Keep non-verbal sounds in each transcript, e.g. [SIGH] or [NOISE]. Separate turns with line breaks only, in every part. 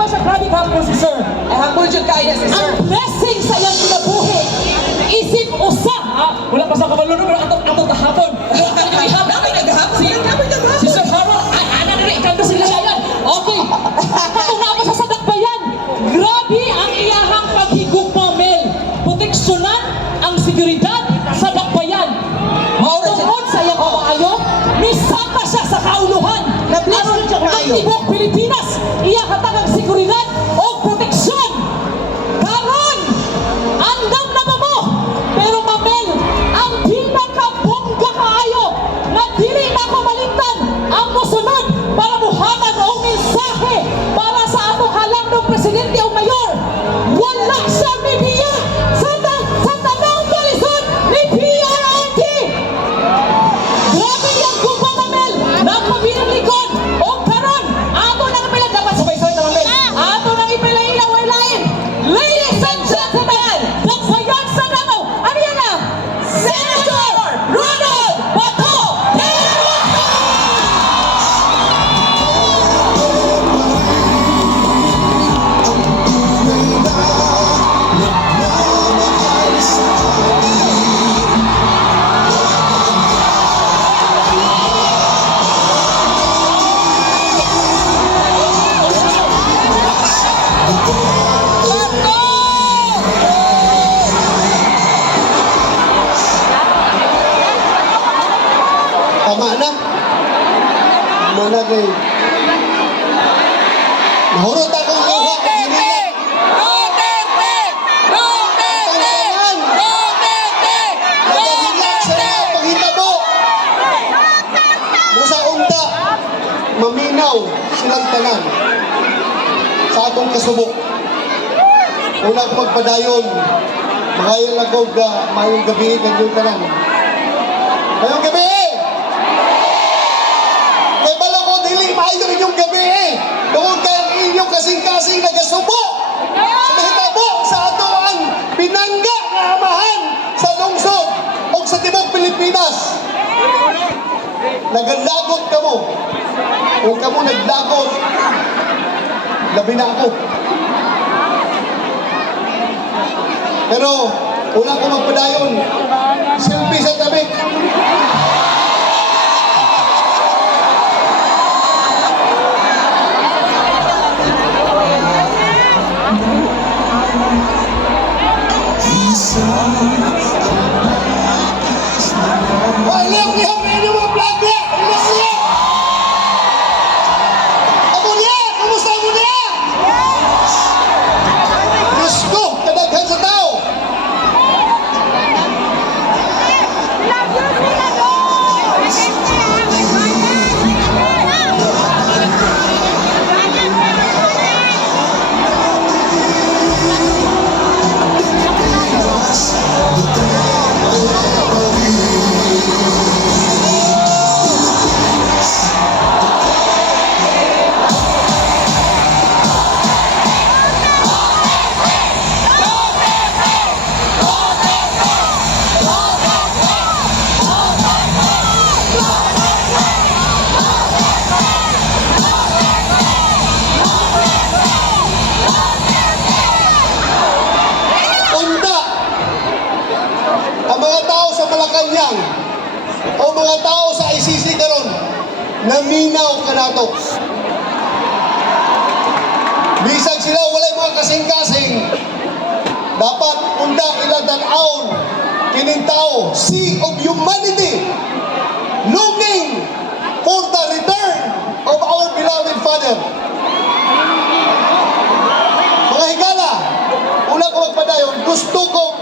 ba siya grabe hapon si sir?
Ay, hambol dyan kaya si sir.
Ang blessing sa iyang kinabuhi. Isip usa. Ah, wala pa sa kabalo pero atong atong kahapon.
Damay naghahapon.
Si,
Damay naghahapon.
Ang tibok Pilipinas, iya katagang seguridad o
maminaw silang tanan sa atong kasubok. Una ko magpadayon, makaya lang ko ga, mayong gabi kanyang tanan. Mayong gabi! Kay balo ko, dili maayo inyong gabi eh. Tungod kay ang inyong kasing-kasing nagasubo. Sa mahitabo, sa ato ang pinangga nga amahan sa lungsod o sa tibok Pilipinas. Nagalagot ka mo. Kung ka mo naglagot, labi na ako. Pero, una ko magpadayon, selfie sa tabi. Walang liham na inyong mga Malacanang o mga tao sa ICC karon naminaw ka nato. Bisag sila walay mga kasing-kasing. Dapat unda iladan aon kining tao, sea of humanity, longing for the return of our beloved Father. Mga higala, una ko magpadayon, gusto kong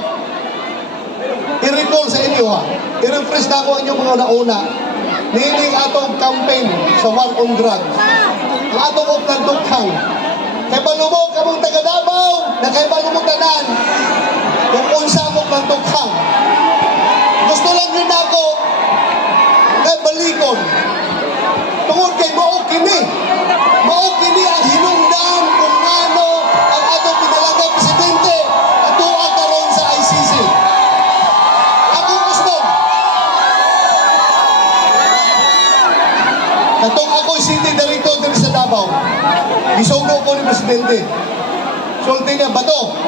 i-recall sa inyo ha. I-refresh na ako ang inyong mga nauna. Niling atong campaign sa war on drugs. Ang atong uplan dukhang. Kay balumog kamong taga Davao, na kay balumog tanan. Kung unsa mo ng dukhang. Gusto lang yun ako kay balikon. Tungod kay mao kini. Mao kini ang hinungdan Isugo ko ni Presidente. Sulti niya, bato.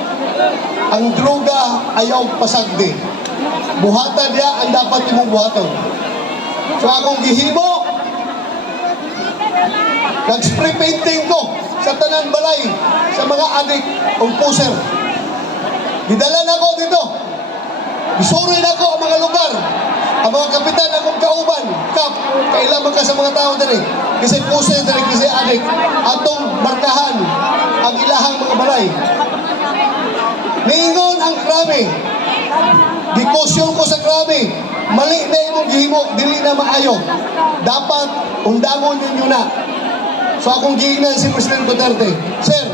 Ang droga ayaw pasagdi. Buhatan niya ang dapat imong buhaton. So akong gihimo, nag-spray painting ko sa tanan balay, sa mga adik o puser. Gidala na ako dito. Isurin ako ang mga lugar. Ang mga kapitan akong kauban. Kap, kailangan ka sa mga tao diri. Kasi puser diri, kasi adik. Atong markahan ang ilahang mga balay. Ningon ang krami. Gikosyon ko sa krami. Mali na imong gihimo, dili na maayo. Dapat undangon ninyo na. So akong giingnan si President Duterte, Sir,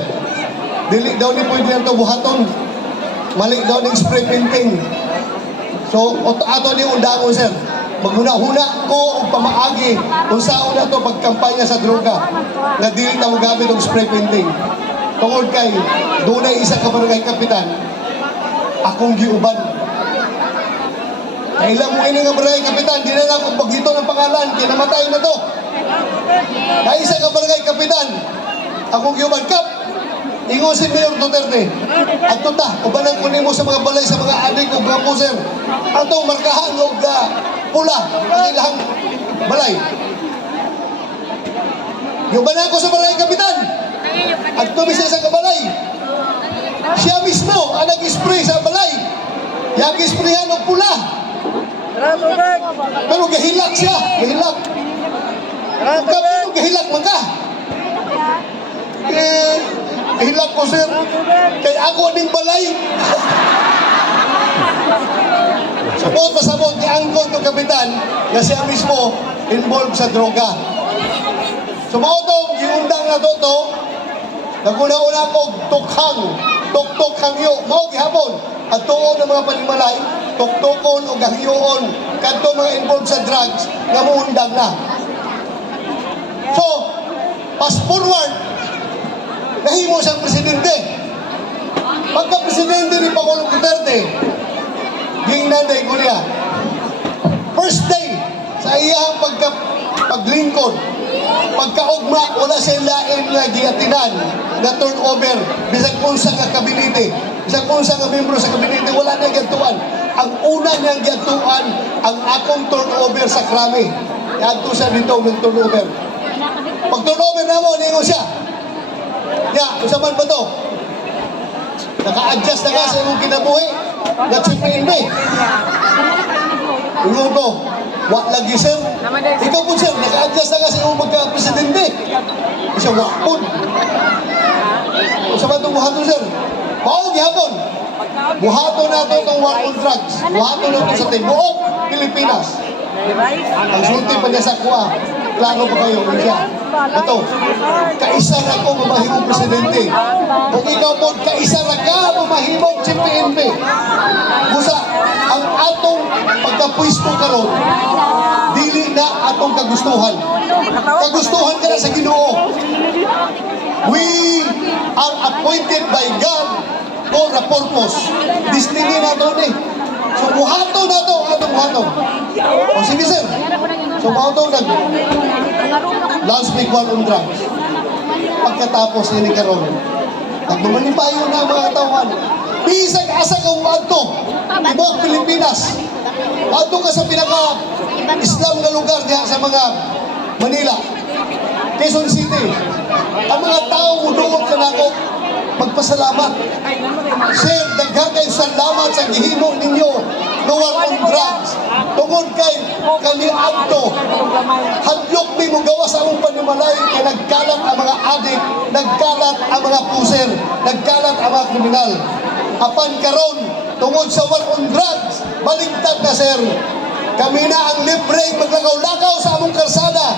dili daw ni pwede yan to buhaton. Mali daw ng spray painting. So, ato ni undangon, sir. Maghuna-huna ko og pamaagi kung saan na to pagkampanya sa droga nga dili ta mo gamit og spray painting. Tungod kay dunay isa ka barangay kapitan akong giuban. Kailan mo ini nga barangay kapitan, di na akong paghito ng pangalan, kinamatay na to. Kaya isa ka barangay kapitan, akong giuban. Kap, Ingo si Mayor Duterte. At ta, ubanan ko nimo sa mga balay sa mga adik o mga puser. Atong markahan og uh, pula ilang balay. Yubanan ko sa balay kapitan. At tumis sa kabalay. Siya mismo ang nag-spray sa balay. Yang isprayan og pula. Pero gahilak siya, gahilak. Kapag gahilak man ka. Eh, hilak ko sir. Kay ako ning balay. [LAUGHS] Sabot pasabot ni Angkon ng kapitan na siya mismo involved sa droga. So mao to, giundang na to to, naguna-una ko tukhang, tok-tok hangyo, mao gihapon. At tuon ng mga panimalay, tok-tokon o gahyoon, kadto mga involved sa drugs, nga muundang na. So, fast forward, nahimo siyang presidente. Pagka presidente ni Pangulong Duterte, gingnanday ko niya. First day, sa iyang pagka, paglingkod, pagkaugma, wala siya lain nga giatinan na turnover, bisag unsa nga kabinete, bisag unsa nga membro sa kabinete, wala na gatuan. Ang una niyang gatuan, ang akong turnover sa krami. Yadto siya dito ng turnover. Pag turnover na mo, ningo siya. Ya, usa man ba to? Naka-adjust na ka sa imong kinabuhi. Nag-chipin me. Ingon ko, wa lagi sir. Ikaw po sir, naka-adjust na ka sa imong pagka-presidente. Isa wa po. Usa man itong buhaton sir. Mao gihapon. Buhaton na ito itong war on drugs. Buhaton na ito sa tibuok Pilipinas. Ang sulti pa niya sa kuha. Klaro pa kayo, siya. Ito, kaisa na ko mamahimong presidente. Kung ikaw po, kaisa na ka mamahimong PNP. Busa, ang atong pagkapuisto karon, dili na atong kagustuhan. Kagustuhan ka na sa ginoo. We are appointed by God for a purpose. Destiny na to ni. So, buhato na to, atong buhato. O sige sir, so buhato nag last week war on drugs. Pagkatapos ini karon, nagmamanipayo na mga tauhan. Bisag asa ka umadto, ibang Pilipinas. Adto ka sa pinaka Islam nga lugar diha sa mga Manila, Quezon City. Ang mga tao muduot ka nako magpasalamat. Sir, daghan salamat sa gihimo ninyo war on drugs. Tungod kay kani adto hadlok mi mo gawa sa among panimalay kay nagkalat ang mga adik, nagkalat ang mga puser, nagkalat ang mga kriminal. Apan karon tungod sa war on drugs, baligtad na sir. Kami na ang libre maglakaw-lakaw sa among kalsada.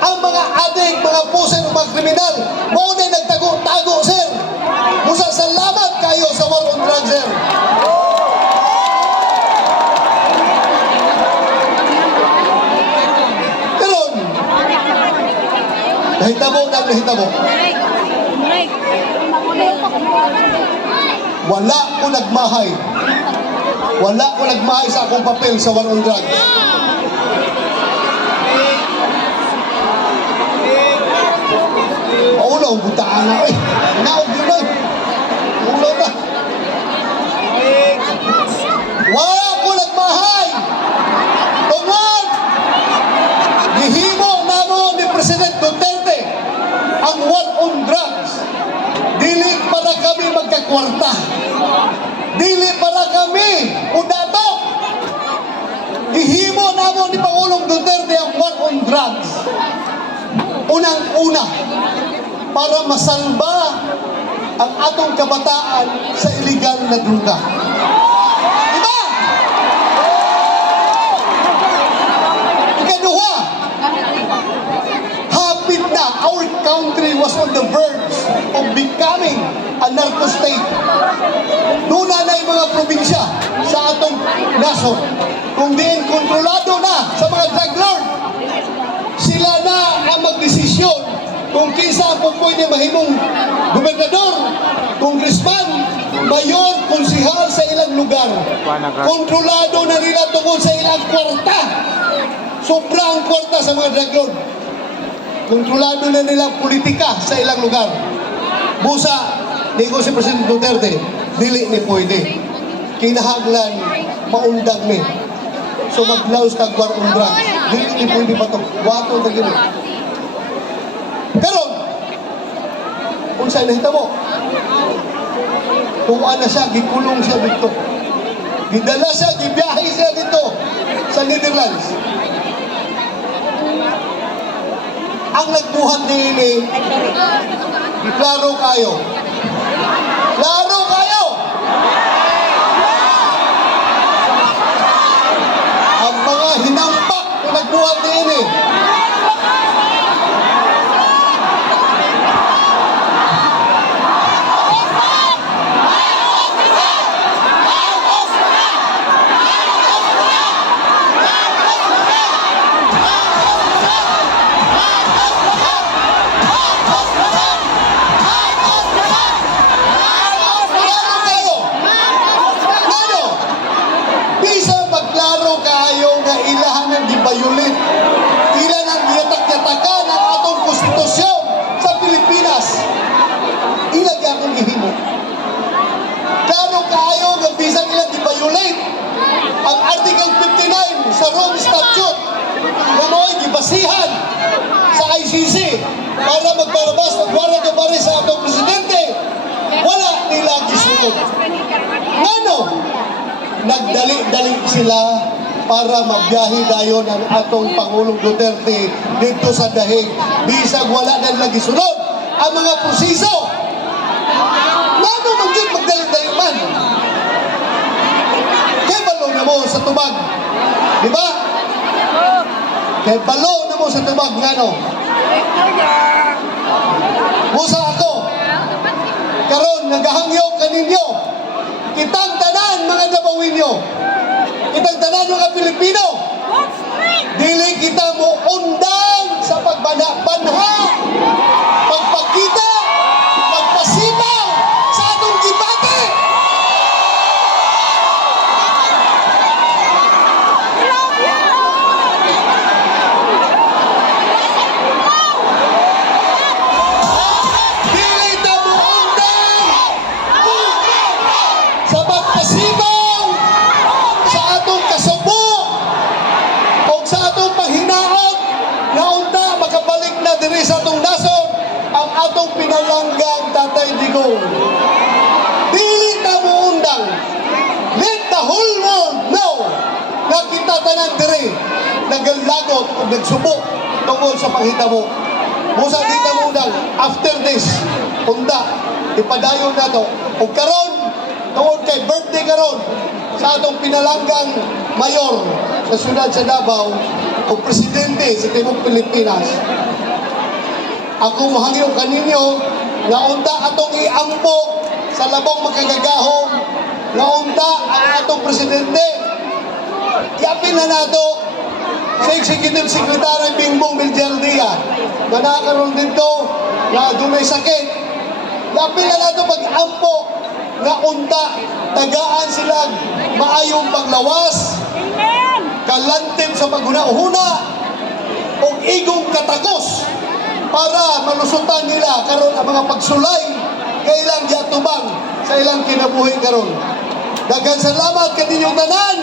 Ang mga adik, mga puser, mga kriminal, mo na nagtago-tago, sir. Musa salamat kayo sa war on drugs, sir. Karon, nahitabo na nahitabo. Wala ko nagmahay. Wala ko nagmahay sa akong papel sa war on drugs. Paulo, ulo, butaan na. Uy, naog yun na. Ulo na. Wala ko nagmahay. Tungod. Gihimo namo ni President Duterte ang war on drugs. Dili para kami magkakwarta. Dili para kami udato. Ihimo namo ni Pangulong Duterte ang war on drugs. Unang-una, para masalba ang atong kabataan sa illegal na droga. Diba? Ikaduha, hapit na our country was on the verge of becoming a narco state. Doon na yung mga probinsya sa atong nason. Kung diin kontrolado na sa mga drug lord, sila na ang magdesisyon kung kinsa ang pwede mahimong gobernador, congressman, mayor, konsihal sa ilang lugar. Kontrolado na nila tungkol sa ilang kwarta. Sobrang kwarta sa mga drug lord. Kontrolado na nila ang politika sa ilang lugar. Busa, di ko si President Duterte, dili ni pwede. Kinahaglan, maundag ni. So maglaos tag war drugs. Dili ni pwede pa to. Wato na gini. Kung saan nahita mo, kung ano siya, gikulong siya dito. Gidala siya, gibiyahe siya dito sa Netherlands. Ang nagbuhat ni ini, klaro kayo. Klaro kayo! Ang mga hinampak na nagbuhat ni ini, klaro kayo! Ano? Bisa magklaro kayo nga ilahan ng gibayulit. Ilan ang giyatak-yatakan ang atong konstitusyon sa Pilipinas. Ilag akong gihimo. Klaro kayo nga bisan ilang gibayulit ang Article 59 sa Rome Statute na mo'y gibasihan sa ICC para magpalabas ng warrant of arrest sa atong presidente. Wala nila gisunod. Ano? Nagdali-dali sila para magbiyahe dayon ang atong Pangulong Duterte dito sa dahig. Bisag wala na lagi sunod ang mga proseso. Nano man yun magdali-dali man? Kaya balo na mo sa tubag. Di ba? Kaya balo na mo sa tubag. Ngano? Musa ako. Karon nagahangyo kaninyo. Kitang tanan mga Dabawinyo. Kitang tanan mga Pilipino. Dili kita mo undang sa pagbana-banha, pagpakita, pagpasibaw sa atong gibate. Dili ta mo undang sa pagpasibaw sa atong kasubo o sa atong pahinaot na unta makabalik na diri sa atong nason ang atong pinalanggang Tatay Digong. Dili ta mo undang. Let the whole world know na kita tanan diri nagalagot o nagsubo tungkol sa panghitabo. Musa di ta mo undang. After this, unda, ipadayon na to. O karon, tungkol kay birthday karon sa atong pinalanggang mayor sa syudad sa Davao o presidente sa Timog Pilipinas. Ako mahangyo kaninyo nga unta atong iampo sa labong makagagahom nga unta ang atong presidente. Yapin na nato. Sa Executive Secretary Bingbong Biljardia na nakakaroon dito na dunay sakit. Yapin na nato pag-ampo nga unta. Tagaan sila. Maayong paglawas. Kalantib sa paghuna-huna o igong katagos. Para malusutan nila karon ang mga pagsulay kailang giatubang sa ilang kinabuhi karon. Daghang salamat kaninyong tanan.